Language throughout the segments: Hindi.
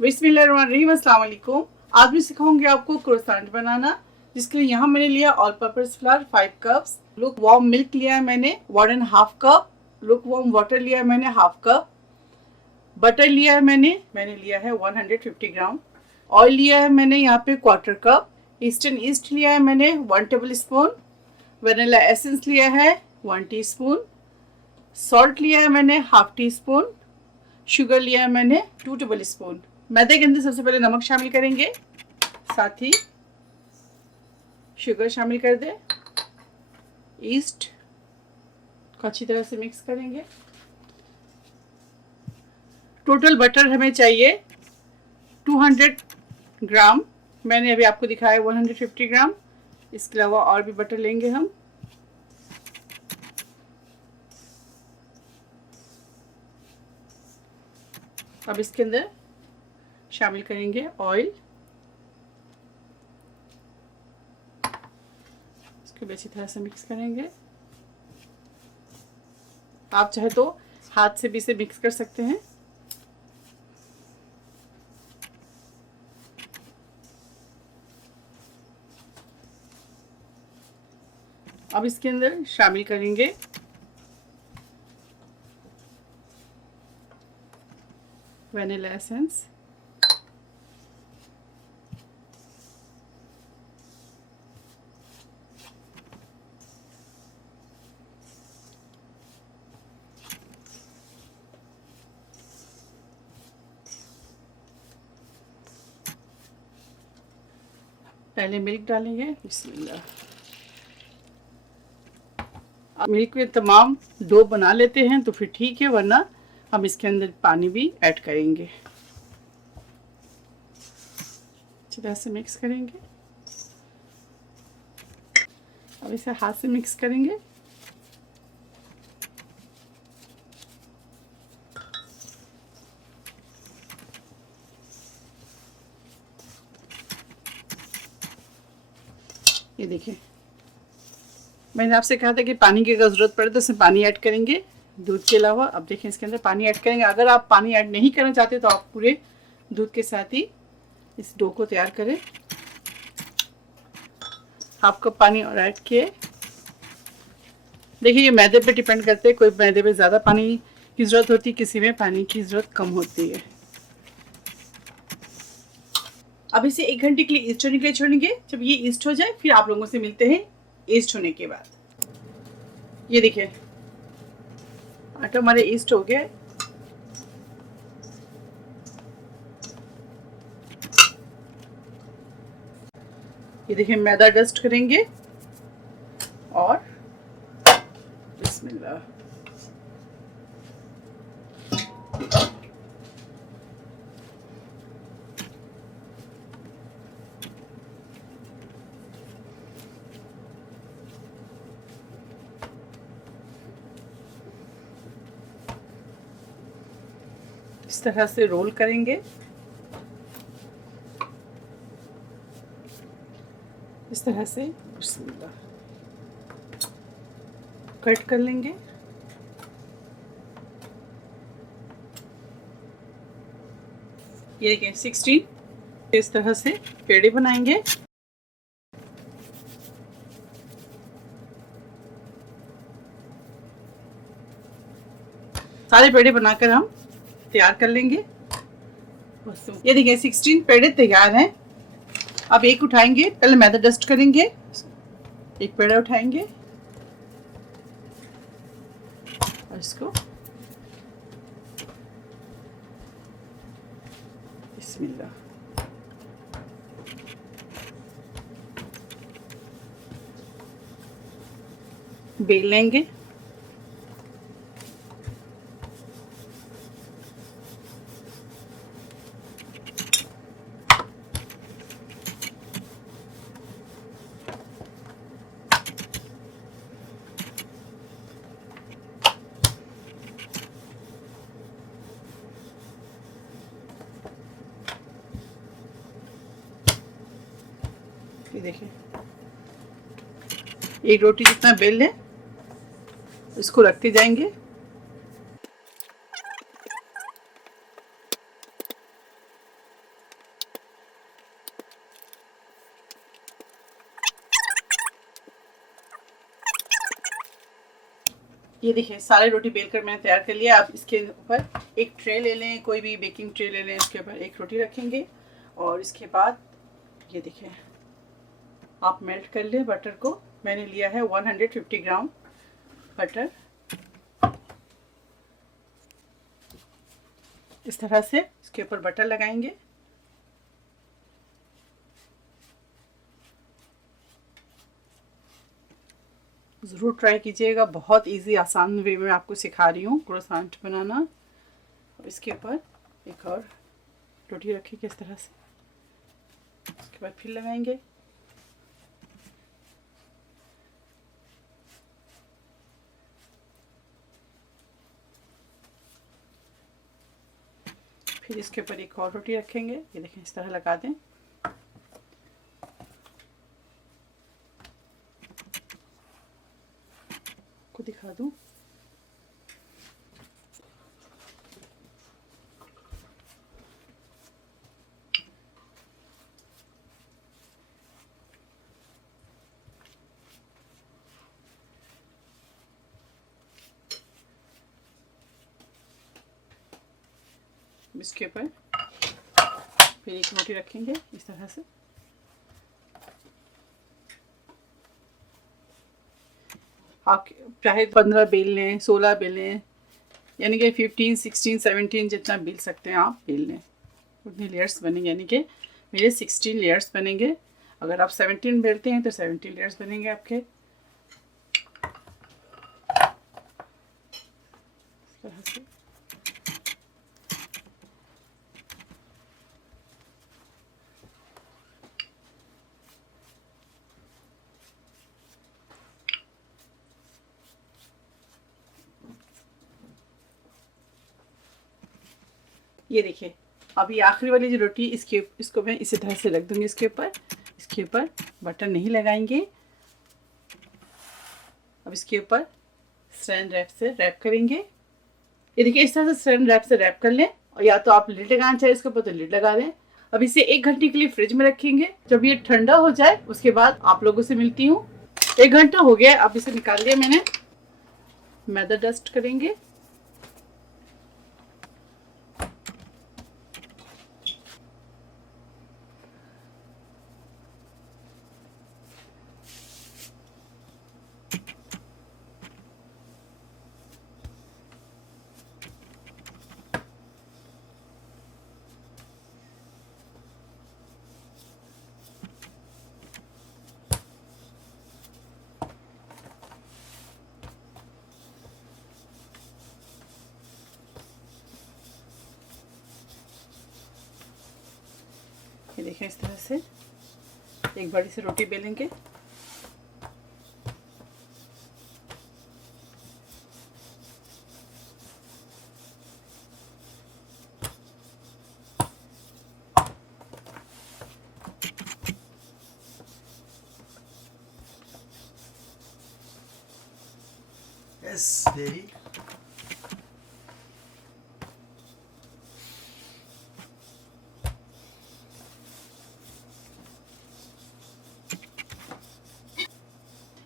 बिस्मिल्लाहिर्रहमानिर्रहीम, अस्सलाम वालेकुम। आज मैं सिखाऊंगी आपको क्रोसेंट बनाना, जिसके लिए यहाँ मैंने लिया all purpose flower 5 cups, look warm milk लिया है मैंने 1.5 कप, लुक वार्म वाटर लिया है मैंने हाफ कप, बटर लिया है मैंने लिया है 150 ग्राम, ऑयल लिया है मैंने यहाँ पे क्वार्टर कप, ईस्टर्न ईस्ट लिया है मैंने 1 टेबल स्पून, वनीला एसेंस लिया है 1 टीस्पून, सॉल्ट लिया है मैंने हाफ टी स्पून, शुगर लिया है मैंने 2 टेबल स्पून। मैदे के अंदर सबसे पहले नमक शामिल करेंगे, साथ ही शुगर शामिल कर दें, ईस्ट को अच्छी तरह से मिक्स करेंगे। टोटल बटर हमें चाहिए 200 ग्राम, मैंने अभी आपको दिखाया 150 ग्राम। इसके अलावा और भी बटर लेंगे हम। अब इसके अंदर शामिल करेंगे ऑयल, इसको अच्छी तरह से मिक्स करेंगे। आप चाहे तो हाथ से भी इसे मिक्स कर सकते हैं। अब इसके अंदर शामिल करेंगे वनीला एसेंस, पहले मिल्क डालेंगे। बिस्मिल्लाह। अब मिल्क में तमाम डो बना लेते हैं तो फिर ठीक है, वरना हम इसके अंदर पानी भी ऐड करेंगे। अच्छी तरह से मिक्स करेंगे। अब इसे हाथ से मिक्स करेंगे। ये देखिए, मैंने आपसे कहा था कि पानी की अगर ज़रूरत पड़े तो इसमें पानी ऐड करेंगे दूध के अलावा। अब देखिए इसके अंदर पानी ऐड करेंगे। अगर आप पानी ऐड नहीं करना चाहते तो आप पूरे दूध के साथ ही इस डो को तैयार करें। हाफ कप पानी और ऐड किए। देखिए ये मैदे पे डिपेंड करते हैं, कोई मैदे पे ज़्यादा पानी की ज़रूरत होती है, किसी में पानी की ज़रूरत कम होती है। अब इसे 1 घंटे के लिए ईस्ट होने के लिए छोड़ेंगे। जब ये ईस्ट हो जाए फिर आप लोगों से मिलते हैं ईस्ट होने के बाद। ये देखिए आटा हमारे ईस्ट हो गया। ये देखिए मैदा डस्ट करेंगे और बिस्मिल्लाह। इस तरह से रोल करेंगे। इस तरह से कट कर लेंगे। ये देखिए 16 इस तरह से पेड़े बनाएंगे। सारे पेड़े बनाकर हम तैयार कर लेंगे। ये देखिए 16 पेड़े तैयार हैं। अब एक उठाएंगे, पहले मैदा डस्ट करेंगे। एक पेड़ा उठाएंगे और इसको बिस्मिल्लाह बेल लेंगे। ये देखिए एक रोटी जितना बेल लें, इसको रखते जाएंगे। ये देखिए सारे रोटी बेल कर मैंने तैयार कर लिया। आप इसके ऊपर एक ट्रे ले लें, कोई भी बेकिंग ट्रे ले लें, इसके ऊपर एक रोटी रखेंगे और इसके बाद ये देखिए आप मेल्ट कर लें बटर को। मैंने लिया है 150 ग्राम बटर। इस तरह से इसके ऊपर बटर लगाएंगे। ज़रूर ट्राई कीजिएगा, बहुत इजी आसान वे में आपको सिखा रही हूँ क्रोसेंट बनाना। और इसके ऊपर एक और रोटी रखेंगे इस तरह से, उसके बाद फिर लगाएंगे। फिर इसके ऊपर एक और रोटी रखेंगे, ये देखें इस तरह लगा दें। को दिखा दूं, इसके ऊपर फिर एक रोटी रखेंगे इस तरह से। आप चाहे 15 बेल लें, 16 बेल लें, यानी कि 15, 16, 17 जितना बेल सकते हैं आप बेल लें, उतनी लेयर्स बनेंगे। यानी कि मेरे 16 लेयर्स बनेंगे। अगर आप 17 बेलते हैं तो 17 लेयर्स बनेंगे आपके। इस तरह से ये देखिए अभी आखिरी वाली जो रोटी इसको मैं इसी तरह से रख दूंगी इसके ऊपर। इसके ऊपर बटर नहीं लगाएंगे। अब इसके ऊपर सैरन रैप से रैप करेंगे। ये देखिए इस तरह से सैरन रैप से रैप कर लें, और या तो आप लिड लगाना चाहे इसके ऊपर तो लिड लगा दें। अब इसे 1 घंटे के लिए फ्रिज में रखेंगे। जब ये ठंडा हो जाए उसके बाद आप लोगों से मिलती हूँ। 1 घंटा हो गया, अब इसे निकाल लिया मैंने। मैदा डस्ट करेंगे। ये देखें इस तरह से एक बड़ी सी रोटी बेलेंगे। Yes, Daddy.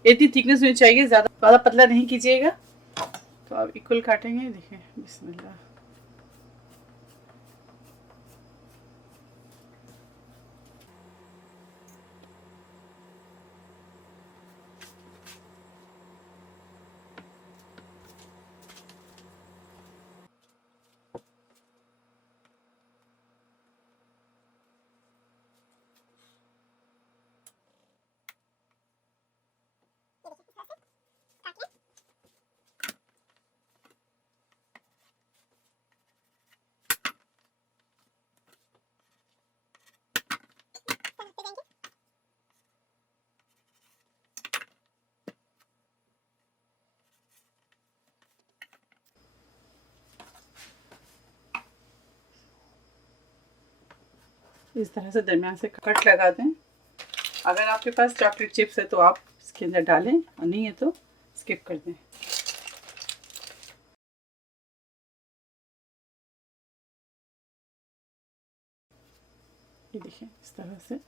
इतनी थिकनेस होनी चाहिए, ज़्यादा पतला नहीं कीजिएगा। तो आप इक्वल काटेंगे। देखिए बिस्मिल्लाह। इस तरह से दरमियान से कट लगा दें। अगर आपके पास चॉकलेट चिप्स है तो आप इसके अंदर डालें, और नहीं है तो स्किप कर दें। ये देखिए इस तरह से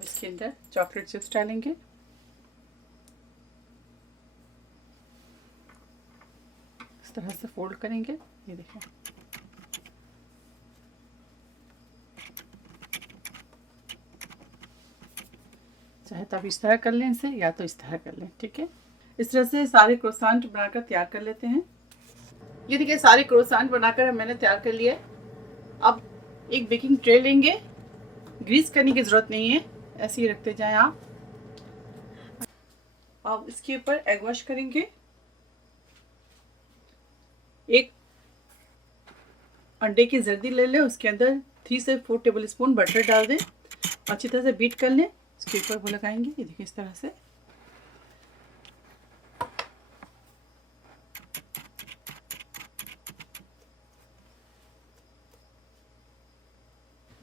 अब इसके अंदर चॉकलेट चिप्स डालेंगे। इस तरह से फोल्ड करेंगे, ये देखिए। चाहे तो आप इस तरह कर लें इसे, या तो इस तरह कर लें, ठीक है। इस तरह से सारे क्रोसेंट बनाकर तैयार कर लेते हैं। ये देखिए सारे क्रोसेंट बनाकर मैंने तैयार कर लिया। अब एक बेकिंग ट्रे लेंगे, ग्रीस करने की ज़रूरत नहीं है, ऐसे ही रखते जाएं आप। अब इसके ऊपर एग वॉश करेंगे। एक अंडे की जर्दी ले लें, उसके अंदर 3 से 4 टेबल स्पून बटर डाल दें, अच्छी तरह से बीट कर लें। इसके ऊपर वो लगाएंगे, ये देखिए इस तरह से।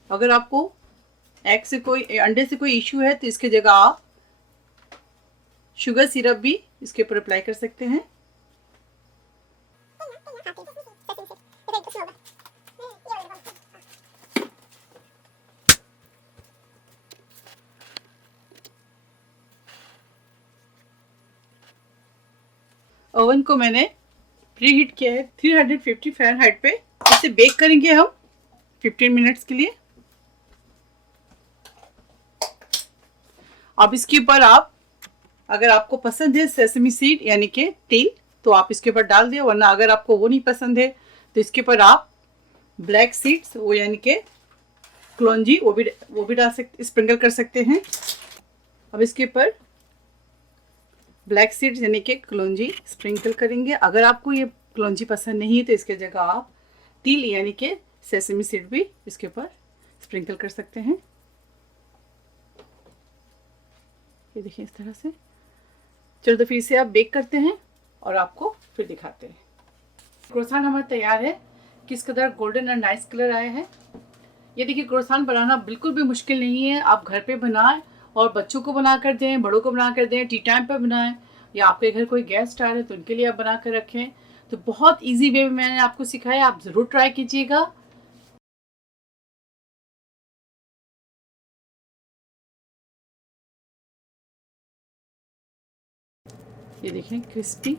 अगर आपको एग से कोई अंडे से कोई इश्यू है तो इसके जगह आप शुगर सिरप भी इसके ऊपर अप्लाई कर सकते हैं। ओवन को मैंने प्री हीट किया है 350 फ़ारेनहाइट पे। इसे बेक करेंगे हम 15 मिनट्स के लिए। अब इसके ऊपर आप, अगर आपको पसंद है सेसमी सीड यानी कि तिल, तो आप इसके ऊपर डाल दिए, वरना अगर आपको वो नहीं पसंद है तो इसके ऊपर आप ब्लैक सीड्स, वो यानी कि कलौंजी, वो भी डाल सकते, स्प्रिंकल कर सकते हैं। अब इसके ऊपर ब्लैक सीड्स यानी कि कलौंजी स्प्रिंकल करेंगे। अगर आपको ये कलौंजी पसंद नहीं है तो इसके जगह आप तिल यानी कि सेसमी सीड भी इसके ऊपर स्प्रिंकल कर सकते हैं। ये देखिए इस तरह से। चलो तो फिर से आप बेक करते हैं और आपको फिर दिखाते हैं। क्रोसान हमारा तैयार है। किस कदर गोल्डन और नाइस कलर आया है। ये देखिए क्रोसान बनाना बिल्कुल भी मुश्किल नहीं है। आप घर पे बनाएं और बच्चों को बना कर दें, बड़ों को बना कर दें, टी टाइम पर बनाएं, या आपके घर कोई गेस्ट आ रहे हैं तो उनके लिए आप बना कर रखें। तो बहुत ईजी वे में मैंने आपको सिखाया, आप ज़रूर ट्राई कीजिएगा। ये देखें क्रिस्पी।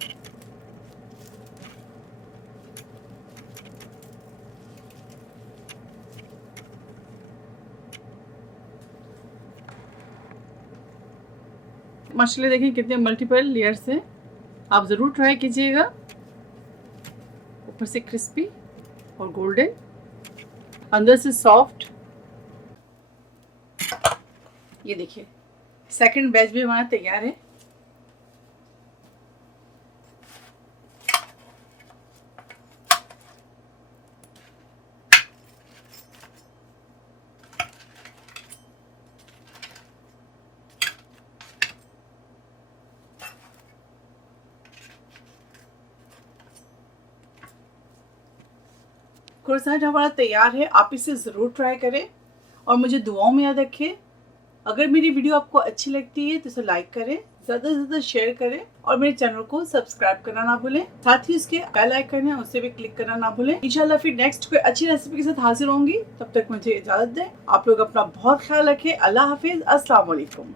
माशाल्लाह देखें कितने मल्टीपल लेयर्स हैं। आप ज़रूर ट्राई कीजिएगा। ऊपर से क्रिस्पी और गोल्डन, अंदर से सॉफ्ट। ये देखिए सेकंड बैच भी हमारा तैयार है। क्रोसेंट हमारा तैयार है। आप इसे ज़रूर ट्राई करें और मुझे दुआओं में याद रखें। अगर मेरी वीडियो आपको अच्छी लगती है तो इसे लाइक करें, ज़्यादा से ज़्यादा शेयर करें और मेरे चैनल को सब्सक्राइब करना ना भूलें। साथ ही इसके बेल आइकन है उसे भी क्लिक करना ना भूलें। इंशाल्लाह फिर नेक्स्ट कोई अच्छी रेसिपी के साथ हाजिर होंगी। तब तक मुझे इजाज़त दें। आप लोग अपना बहुत ख्याल रखें। अल्लाह हाफिज़। अस्सलाम वालेकुम।